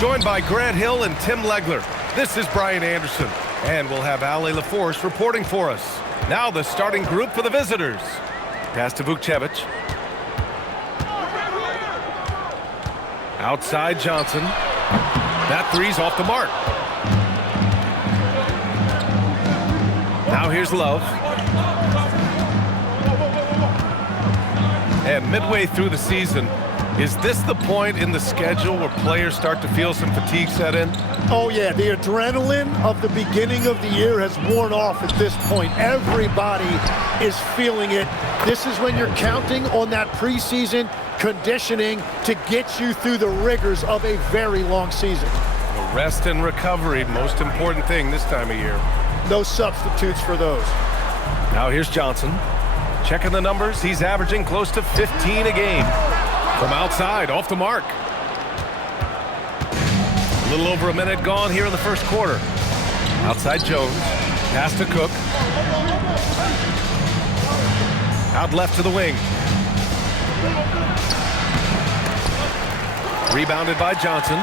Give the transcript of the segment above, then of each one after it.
Joined by Grant Hill and Tim Legler, this is Brian Anderson. And we'll have Ale LaForce reporting for us. Now the starting group for the visitors. Pass to Vukcevic. Outside Johnson. That three's off the mark. Now here's Love. And midway through the season, is this the point in the schedule where players start to feel some fatigue set in? Oh yeah, the adrenaline of the beginning of the year has worn off at this point. Everybody is feeling it. This is when you're counting on that preseason conditioning to get you through the rigors of a very long season. The rest and recovery, most important thing this time of year. No substitutes for those. Now here's Johnson. Checking the numbers, he's averaging close to 15 a game. From outside, off the mark. A little over a minute gone here in the first quarter. Outside Jones, pass to Cook. Out left to the wing. Rebounded by Johnson.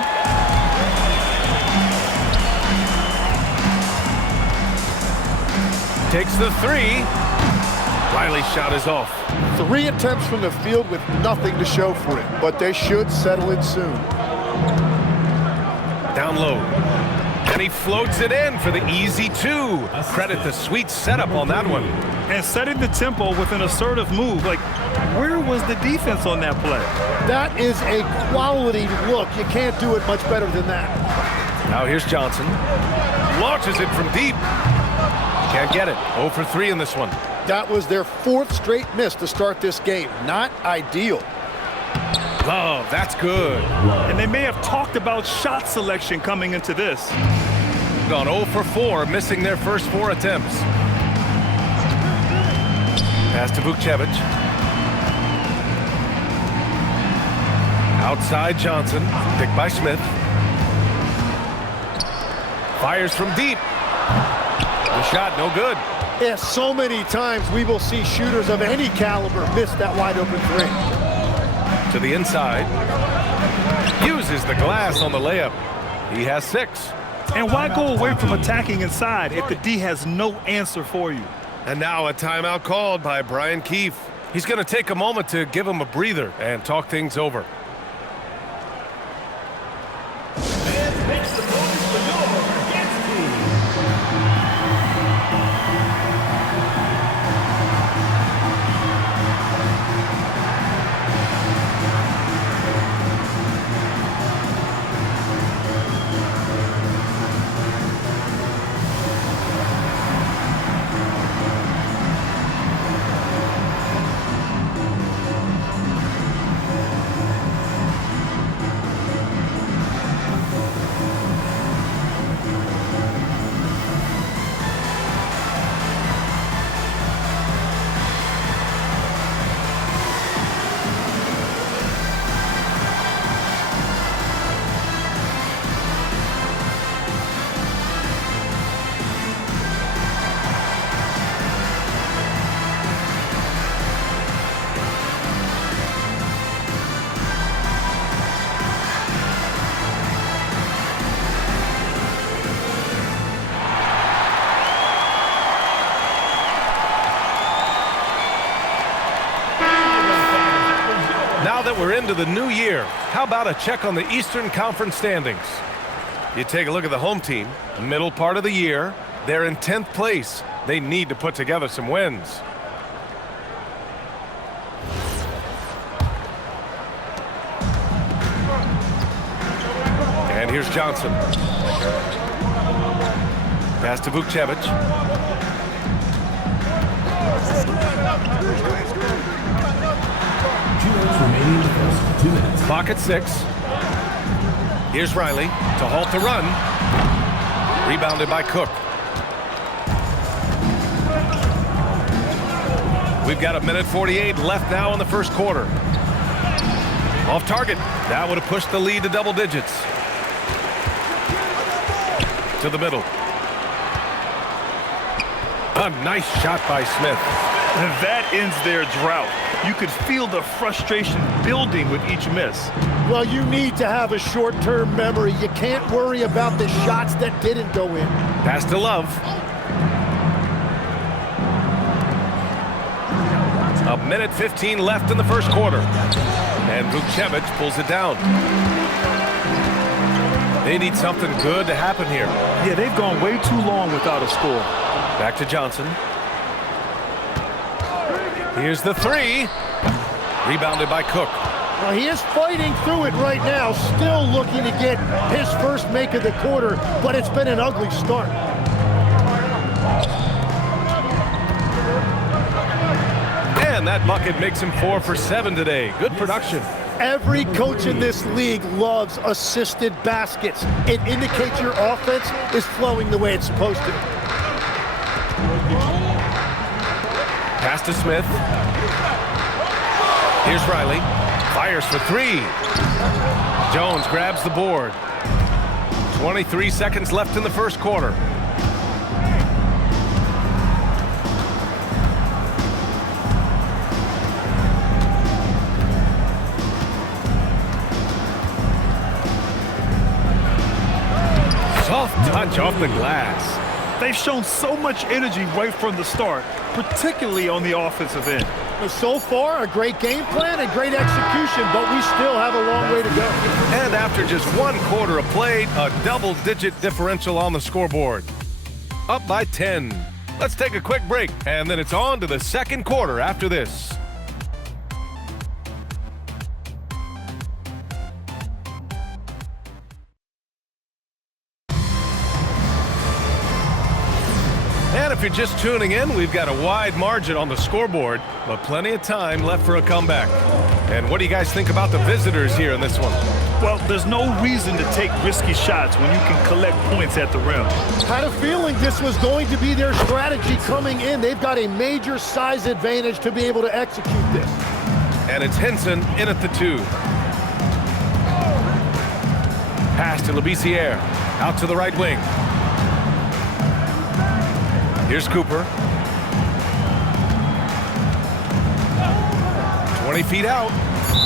Takes the three. Riley's shot is off. 3 attempts from the field with nothing to show for it, but they should settle in soon. Down low. And he floats it in for the easy 2. Credit the sweet setup on that one. And setting the tempo with an assertive move. Like, where was the defense on that play? That is a quality look. You can't do it much better than that. Now here's Johnson. Launches it from deep. Can't get it. 0 for 3 in this one. That was their 4th straight miss to start this game. Not ideal. Love, that's good. And they may have talked about shot selection coming into this. Gone 0 for 4, missing their first 4 attempts. Pass to Vukcevic. Outside Johnson, picked by Smith. Fires from deep. The shot, no good. Yeah, so many times we will see shooters of any caliber miss that wide open 3. To the inside. Uses the glass on the layup. He has 6. And why go away from attacking inside if the D has no answer for you? And now a timeout called by Brian Keefe. He's going to take a moment to give him a breather and talk things over. Now that we're into the new year, how about a check on the Eastern Conference standings? You take a look at the home team, middle part of the year, they're in 10th place. They need to put together some wins. And here's Johnson. Pass to Vukcevic. Clock at 6. Here's Riley to halt the run. Rebounded by Cook. We've got 1:48 left now in the first quarter. Off target. That would have pushed the lead to double digits. To the middle. A nice shot by Smith. That ends their drought. You could feel the frustration building with each miss. Well, you need to have a short-term memory. You can't worry about the shots that didn't go in. Pass to Love. A minute 15 left in the first quarter. And Vukcevic pulls it down. They need something good to happen here. Yeah, they've gone way too long without a score. Back to Johnson. Here's the three. Rebounded by Cook. Well, he is fighting through it right now, still looking to get his first make of the quarter, but it's been an ugly start. And that bucket makes him 4 for 7 today. Good production. Every coach in this league loves assisted baskets. It indicates your offense is flowing the way it's supposed to. Pass to Smith. Here's Riley. Fires for three. Jones grabs the board. 23 seconds left in the first quarter. Soft touch off the glass. They've shown so much energy right from the start, particularly on the offensive end. So far, a great game plan and great execution, but we still have a long way to go. And after just 1 quarter of play, a double-digit differential on the scoreboard. Up by 10. Let's take a quick break, and then it's on to the second quarter after this. And if you're just tuning in, we've got a wide margin on the scoreboard, but plenty of time left for a comeback. And what do you guys think about the visitors here in this one? Well, there's no reason to take risky shots when you can collect points at the rim. Had a feeling this was going to be their strategy coming in. They've got a major size advantage to be able to execute this. And it's Hansen in at the 2. Pass to Labissiere, out to the right wing. Here's Cooper. 20 feet out.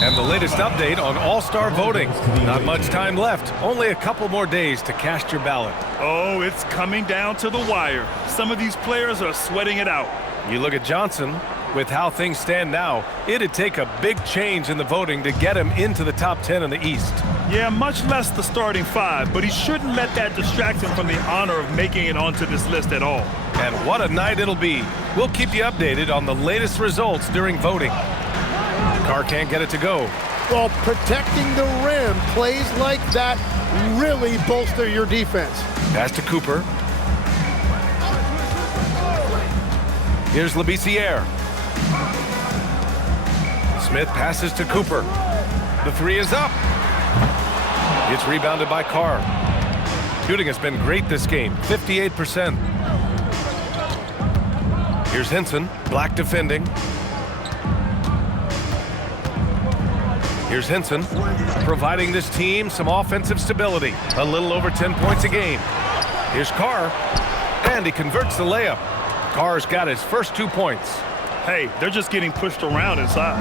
And the latest update on All-Star voting. Not much time left. Only a couple more days to cast your ballot. Oh, it's coming down to the wire. Some of these players are sweating it out. You look at Johnson. With how things stand now, it'd take a big change in the voting to get him into the top 10 in the East. Yeah, much less the starting 5, but he shouldn't let that distract him from the honor of making it onto this list at all. And what a night it'll be. We'll keep you updated on the latest results during voting. Carr can't get it to go. Well, protecting the rim, plays like that really bolster your defense. Pass to Cooper. Here's Labissiere. Smith passes to Cooper. The 3 is up. It's rebounded by Carr. Shooting has been great this game, 58%. Here's Hansen, Black defending. Here's Hansen, providing this team some offensive stability. A little over 10 points a game. Here's Carr, and he converts the layup. Carr's got his first 2 points. Hey, they're just getting pushed around inside.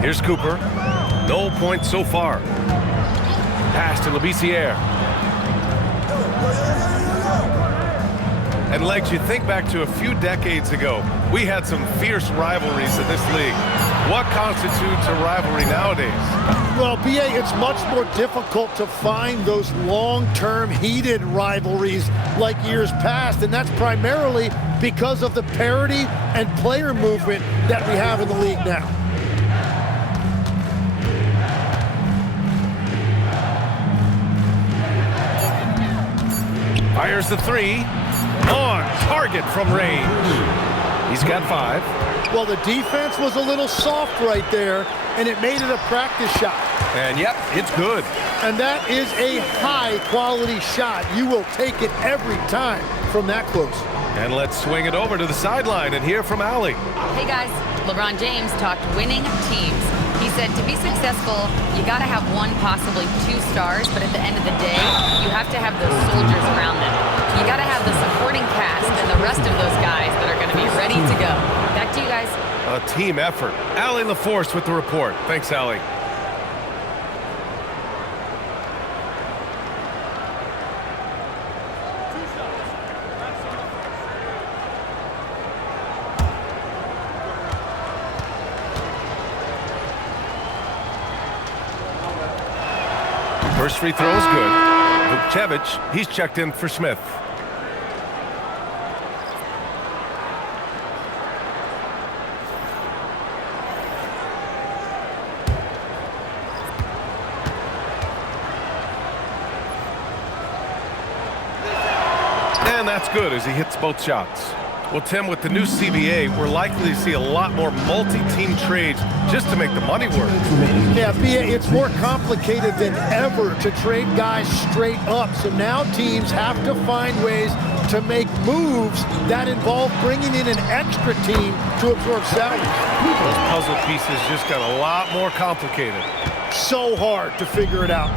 Here's Cooper. No points so far. Pass to Labissiere. And Legs, you think back to a few decades ago, we had some fierce rivalries in this league. What constitutes a rivalry nowadays? Well, BA, it's much more difficult to find those long-term heated rivalries like years past, and that's primarily because of the parity and player movement that we have in the league now. Fires the 3. On target from range. He's got 5. Well, the defense was a little soft right there, and it made it a practice shot. And yep, it's good. And that is a high-quality shot. You will take it every time from that close. And let's swing it over to the sideline and hear from Allie. Hey guys, LeBron James talked winning teams. He said to be successful, you got to have one, possibly two stars, but at the end of the day, you have to have those soldiers around them. You got to have the supporting cast and the rest of those guys that are going to be ready to go. Back to you guys. A team effort. Allie LaForce with the report. Thanks, Allie. First free throw is good. Vukcevic, he's checked in for Smith. And that's good as he hits both shots. Well, Tim, with the new CBA, we're likely to see a lot more multi-team trades just to make the money work. Yeah, it's more complicated than ever to trade guys straight up. So now teams have to find ways to make moves that involve bringing in an extra team to absorb salaries. Those puzzle pieces just got a lot more complicated. So hard to figure it out.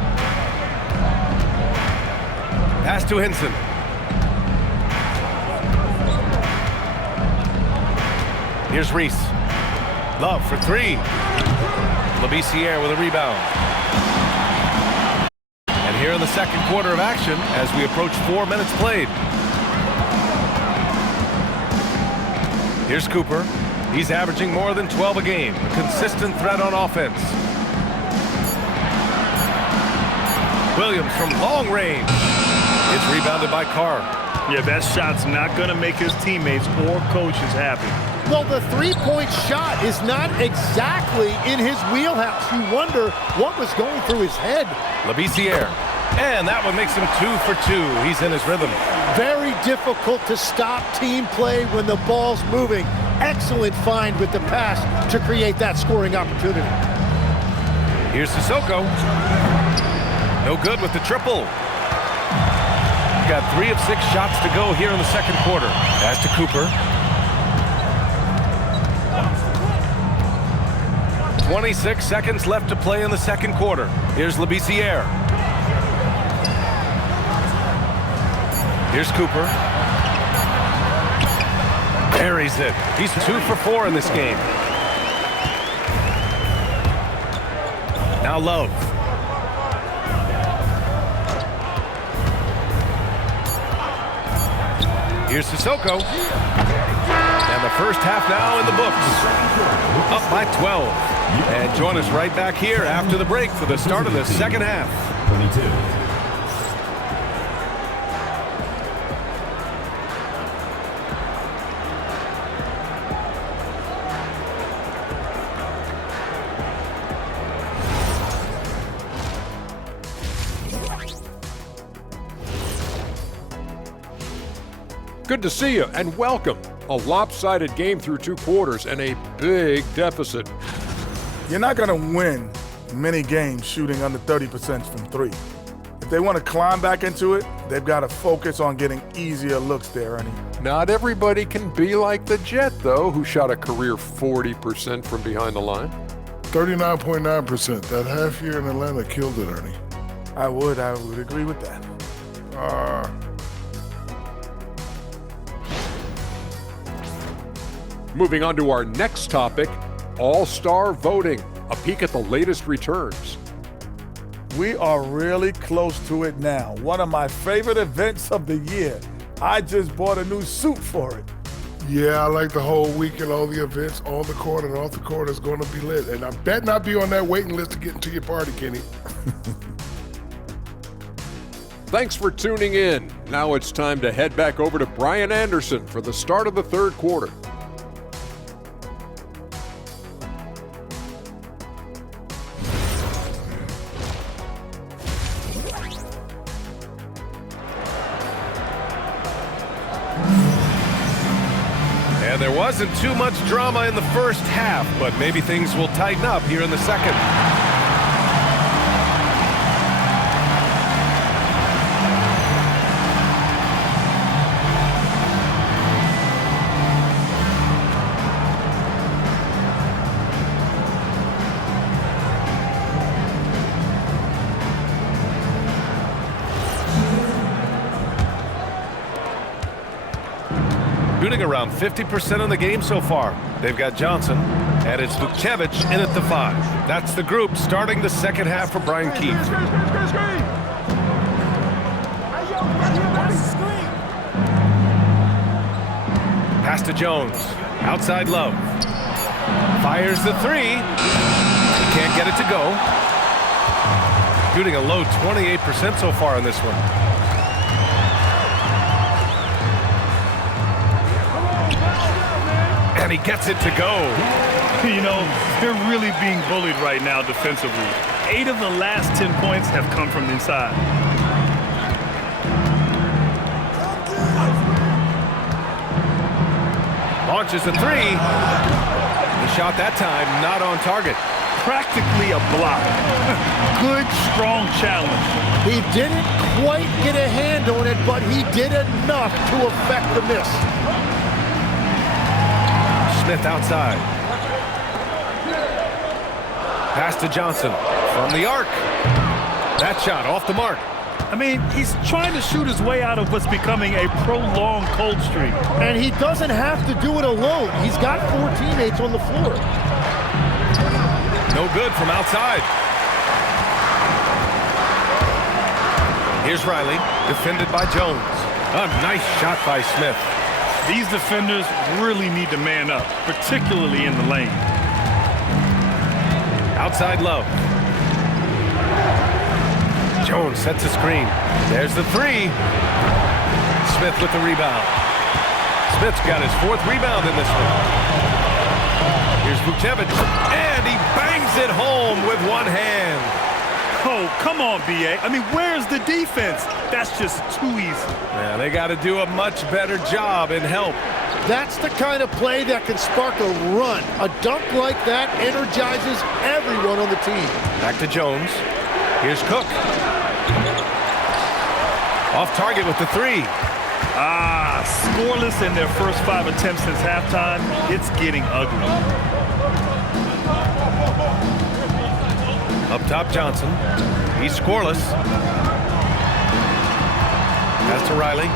Pass to Hansen. Here's Reese. Love for three. Labissiere with a rebound. And here in the second quarter of action as we approach 4 minutes played. Here's Cooper. He's averaging more than 12 a game. A consistent threat on offense. Williams from long range. It's rebounded by Carr. Yeah, that shot's not going to make his teammates or coaches happy. Well, the three-point shot is not exactly in his wheelhouse. You wonder what was going through his head. Labissiere. And that one makes him 2 for 2. He's in his rhythm. Very difficult to stop team play when the ball's moving. Excellent find with the pass to create that scoring opportunity. Here's Sissoko. No good with the triple. Got 3 of 6 shots to go here in the second quarter. Pass to Cooper. 26 seconds left to play in the second quarter. Here's Labissiere. Here's Cooper. Buries it. He's 2 for 4 in this game. Now Love. Here's Sissoko. And the first half now in the books. Up by 12. And join us right back here after the break for the start of the second half. 22. Good to see you and welcome. A lopsided game through 2 quarters and a big deficit. You're not going to win many games shooting under 30% from 3. If they want to climb back into it, they've got to focus on getting easier looks there, Ernie. Not everybody can be like the Jet, though, who shot a career 40% from behind the line. 39.9%. That half year in Atlanta killed it, Ernie. I would agree with that. Moving on to our next topic, All-Star voting. A peek at the latest returns. We are really close to it now. One of my favorite events of the year. I just bought a new suit for it. Yeah, I like the whole weekend, all the events, on the court and off the court is going to be lit. And I bet not be on that waiting list to get into your party, Kenny. Thanks for tuning in. Now it's time to head back over to Brian Anderson for the start of the third quarter. And there wasn't too much drama in the first half, but maybe things will tighten up here in the second. shooting around 50% in the game so far. They've got Johnson, and it's Vukcevic in at the 5. That's the group starting the second half for Brian Keefe. Pass to Jones. Outside Love. Fires the 3. Can't get it to go. Shooting a low 28% so far on this one. And he gets it to go. You know, they're really being bullied right now defensively. 8 of the last 10 points have come from inside. Launches a 3. The shot that time not on target. Practically a block. Good, strong challenge. He didn't quite get a hand on it, but he did enough to affect the miss. Smith outside. Pass to Johnson from the arc. That shot off the mark. I mean, he's trying to shoot his way out of what's becoming a prolonged cold streak. And he doesn't have to do it alone. He's got 4 teammates on the floor. No good from outside. Here's Riley, defended by Jones. A nice shot by Smith. These defenders really need to man up, particularly in the lane. Outside Love. Jones sets a screen. There's the 3. Smith with the rebound. Smith's got his 4th rebound in this one. Here's Vukcevic, and he bangs it home with one hand. Oh, come on, B.A. I mean, where's the defense? That's just too easy. Yeah, they got to do a much better job in help. That's the kind of play that can spark a run. A dunk like that energizes everyone on the team. Back to Jones. Here's Cook. Off target with the 3. Scoreless in their first 5 attempts since halftime. It's getting ugly. Up top, Johnson. He's scoreless. Pass to Riley.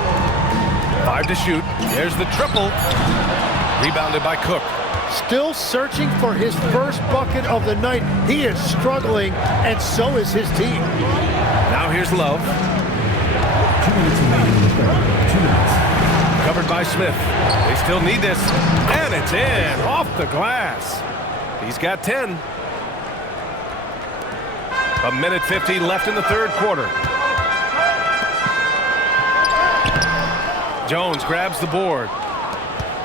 5 to shoot. There's the triple. Rebounded by Cook. Still searching for his first bucket of the night. He is struggling, and so is his team. Now here's Love. 2 minutes remaining in the third. 2 minutes. Covered by Smith. They still need this. And it's in. Off the glass. He's got 10. 1:50 left in the third quarter. Jones grabs the board.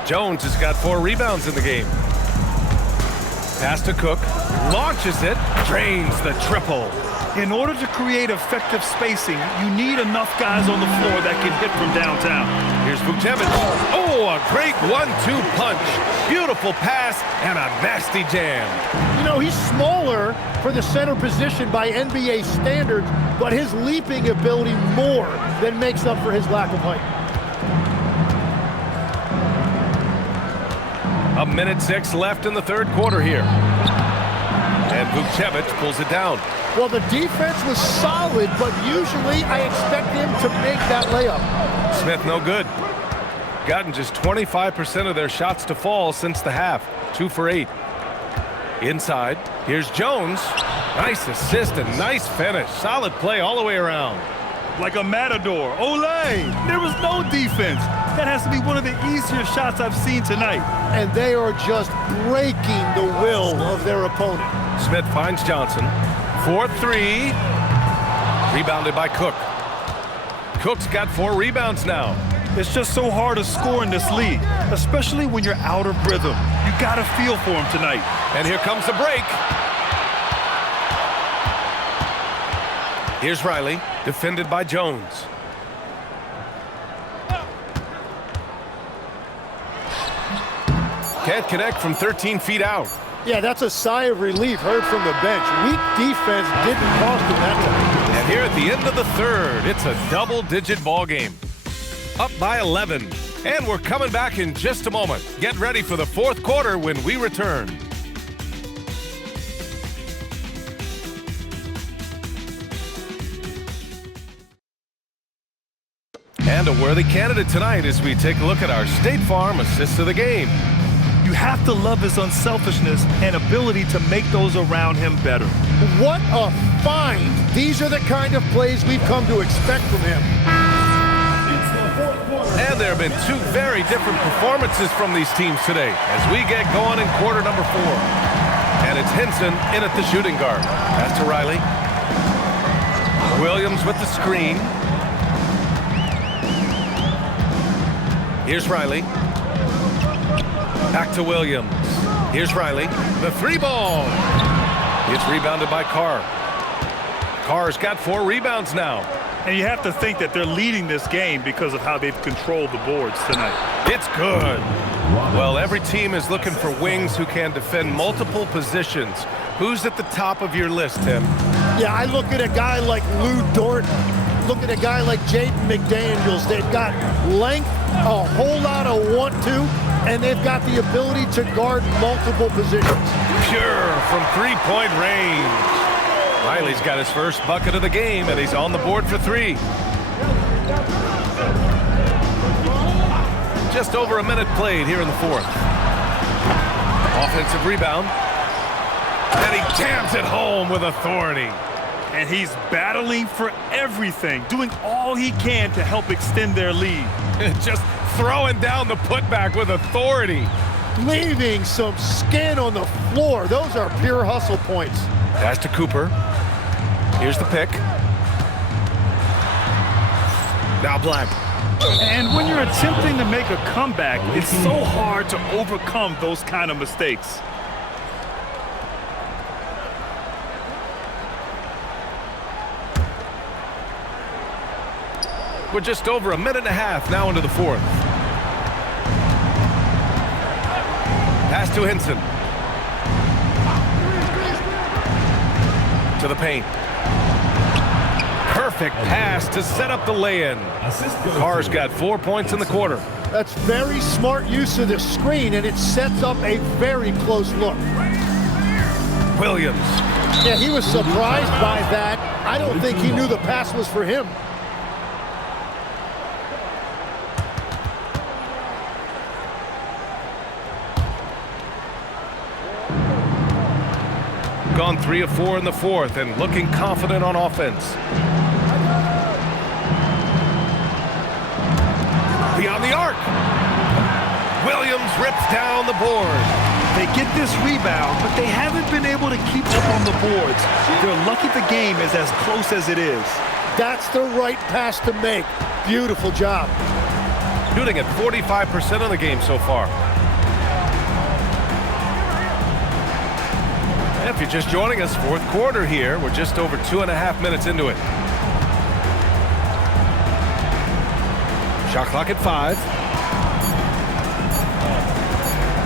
Jones has got 4 rebounds in the game. Pass to Cook. Launches it. Drains the triple. In order to create effective spacing, you need enough guys on the floor that can hit from downtown. Here's Vukcevic. Oh, a great 1-2 punch. Beautiful pass and a nasty jam. You know, he's smaller for the center position by NBA standards, but his leaping ability more than makes up for his lack of height. 1:06 left in the third quarter here. And Vukcevic pulls it down. Well, the defense was solid, but usually I expect him to make that layup. Smith no good. Gotten just 25% of their shots to fall since the half. 2 for 8. Inside, here's Jones. Nice assist and nice finish. Solid play all the way around. Like a matador. Olay! There was no defense. That has to be one of the easier shots I've seen tonight. And they are just breaking the will of their opponent. Smith finds Johnson. 4-3. Rebounded by Cook. Cook's got 4 rebounds now. It's just so hard to score in this league, especially when you're out of rhythm. You got a feel for him tonight. And here comes the break. Here's Riley, defended by Jones. Can't connect from 13 feet out. Yeah, that's a sigh of relief heard from the bench. Weak defense didn't cost him that time. And here at the end of the third, it's a double-digit ball game. Up by 11. And we're coming back in just a moment. Get ready for the fourth quarter when we return. And a worthy candidate tonight as we take a look at our State Farm assist of the game. You have to love his unselfishness and ability to make those around him better. What a find. These are the kind of plays we've come to expect from him. And there have been two very different performances from these teams today as we get going in quarter number 4. And it's Hansen in at the shooting guard. Pass to Riley. Williams with the screen. Here's Riley. Back to Williams. Here's Riley. The 3-ball. It's rebounded by Carr. Carr's got 4 rebounds now. And you have to think that they're leading this game because of how they've controlled the boards tonight. It's good. Well, every team is looking for wings who can defend multiple positions. Who's at the top of your list, Tim? Yeah, I look at a guy like Lou Dort. Look at a guy like Jaden McDaniels. They've got length, a whole lot of want-to, and they've got the ability to guard multiple positions. Pure from 3-point range. Riley's got his first bucket of the game, and he's on the board for 3. Just over a minute played here in the 4th. Offensive rebound. And he jams it home with authority. And he's battling for everything, doing all he can to help extend their lead. Just throwing down the putback with authority. Leaving some skin on the floor. Those are pure hustle points. Pass to Cooper. Here's the pick. Now Black. And when you're attempting to make a comeback, it's so hard to overcome those kind of mistakes. We're just over a minute and a half now into the 4th. Pass to Hansen. To the paint. Perfect pass to set up the lay-in. Carr's got 4 points in the quarter. That's very smart use of the screen, and it sets up a very close look. Williams. Yeah, he was surprised by that. I don't think he knew the pass was for him. Gone 3 of 4 in the 4th and looking confident on offense. Beyond the arc. Williams rips down the board. They get this rebound, but they haven't been able to keep up on the boards. They're lucky the game is as close as it is. That's the right pass to make. Beautiful job. Shooting at 45% of the game so far. If you're just joining us, 4th quarter here. We're just over 2.5 minutes into it. Shot clock at 5.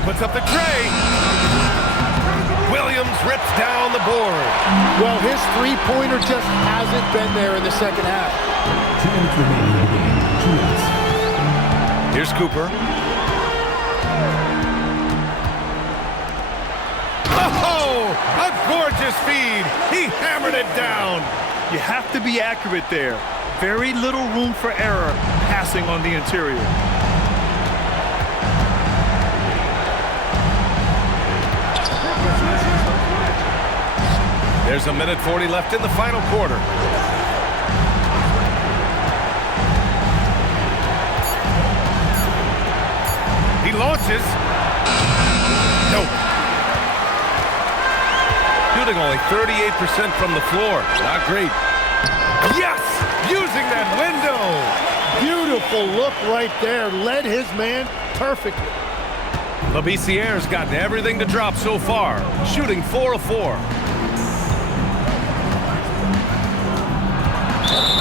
Puts up the tray. Williams rips down the board. Well, his three-pointer just hasn't been there in the second half. 2 minutes remaining in the game. 2 minutes. Here's Cooper. Oh, a gorgeous feed. He hammered it down. You have to be accurate there. Very little room for error passing on the interior. There's a minute 40 left in the final quarter. He launches. Nope. Shooting only 38% from the floor. Not great. Yes! Using that window. Beautiful look right there. Led his man perfectly. Labiciere's gotten everything to drop so far. Shooting 4 of 4.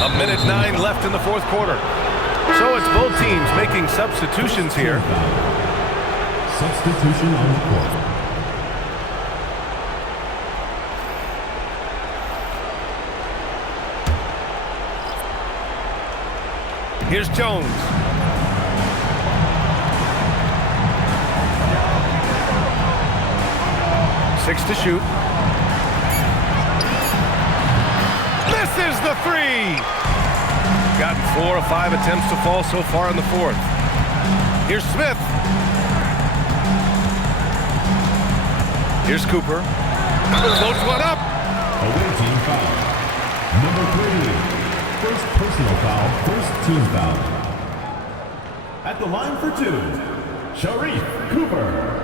A minute 9 left in the 4th quarter. So it's both teams making substitutions here. Substitution on the court. Here's Jones. Six to shoot. Misses the 3. Gotten 4 of 5 attempts to fall so far in the fourth. Here's Smith. Here's Cooper. Floats one up. Away team foul. Number 3. First personal foul, first team foul. At the line for 2, Sharif Cooper.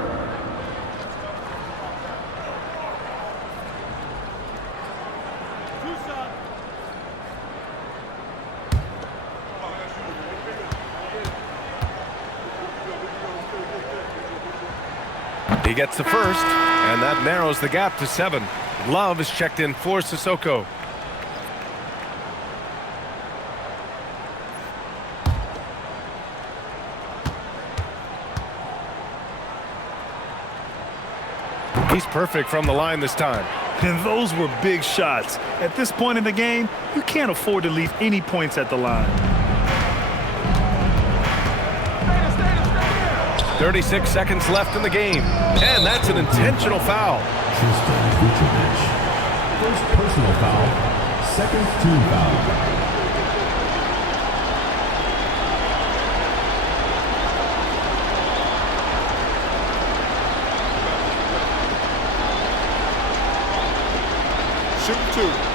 He gets the first, and that narrows the gap to 7. Love is checked in for Sissoko. He's perfect from the line this time. And those were big shots. At this point in the game, you can't afford to leave any points at the line. 36 seconds left in the game. And that's an intentional foul. Tristan Vukcevic. First personal foul, second team foul. Shoot 2.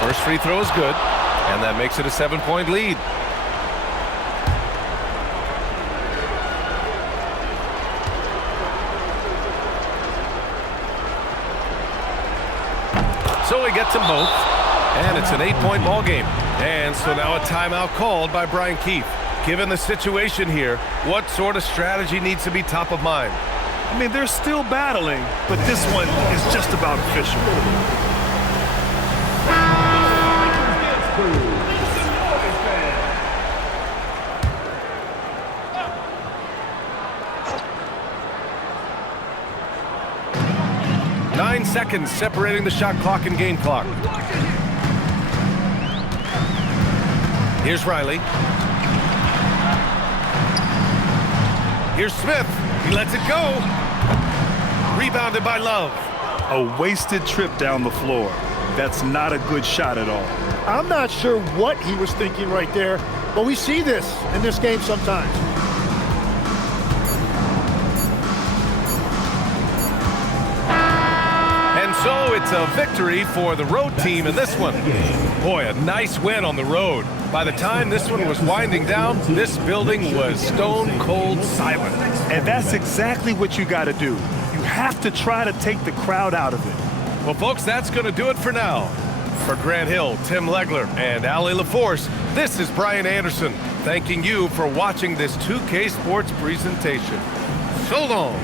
First free throw is good, and that makes it a 7-point lead. So he gets them both, and it's an 8-point ball game. And so now a timeout called by Brian Keefe. Given the situation here, what sort of strategy needs to be top of mind? I mean, they're still battling, but this one is just about official. 9 seconds separating the shot clock and game clock. Here's Riley. Here's Smith. He lets it go. Rebounded by Love. A wasted trip down the floor. That's not a good shot at all. I'm not sure what he was thinking right there, but we see this in this game sometimes. And so it's a victory for the road team in this one. Boy, a nice win on the road. By the time this one was winding down, this building was stone cold silent. And that's exactly what you got to do. You have to try to take the crowd out of it. Well, folks, that's going to do it for now. For Grant Hill, Tim Legler, and Ali LaForce, this is Brian Anderson, thanking you for watching this 2K Sports presentation. So long.